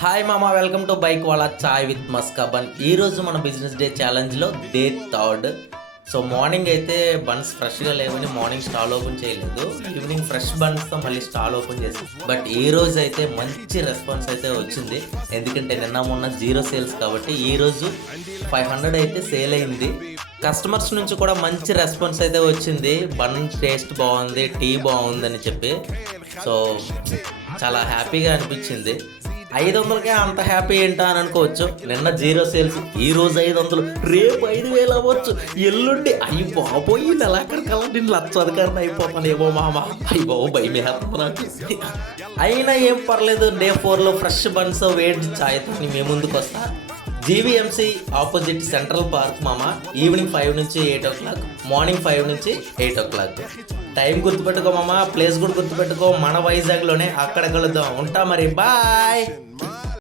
Hi మామా, welcome to bike వాళ్ళ చాయ్ with maska bun. ఈరోజు మన బిజినెస్ డే ఛాలెంజ్లో డే థర్డ్. సో మార్నింగ్ అయితే బన్స్ ఫ్రెష్గా లేవని మార్నింగ్ స్టాల్ ఓపెన్ చేయలేదు. ఈవినింగ్ ఫ్రెష్ బన్స్తో మళ్ళీ స్టాల్ ఓపెన్ చేసాం. బట్ ఈ రోజు అయితే మంచి రెస్పాన్స్ అయితే వచ్చింది. ఎందుకంటే నిన్న మొన్న 0 సేల్స్ కాబట్టి ఈరోజు 500 అయితే సేల్ అయింది. కస్టమర్స్ నుంచి కూడా మంచి రెస్పాన్స్ అయితే వచ్చింది. బన్ టేస్ట్ బాగుంది, టీ బాగుందని చెప్పి. సో చాలా హ్యాపీగా అనిపించింది. 500కే అంత హ్యాపీ ఏంటా అని అనుకోవచ్చు. నిన్న 0 సేల్స్, ఈ రోజు 500, రేపు 5000 అవ్వచ్చు, ఎల్లుండి అయ్యి బాబోయ్ నెలాఖరికల్లా నేను లక్షాధికారిని అయిపోతానేమో మామ. అయ్యి బాబు భయమే నాకు. అయినా ఏం పర్లేదు, డే 4లో ఫ్రెష్ బన్స్ వేడి ఛాయ్తో మేము ముందుకు వస్తా. జీవీఎంసీ ఆపోజిట్ సెంట్రల్ పార్క్ మామ. ఈవినింగ్ 5 నుంచి 8 o'clock, మార్నింగ్ 5 నుంచి 8 o'clock. టైం గుర్తుపెట్టుకో మామ, ప్లేస్ కూడా గుర్తుపెట్టుకో. మన వైజాగ్లోనే, అక్కడ కలుద్దాం. ఉంటా మరి, బాయ్.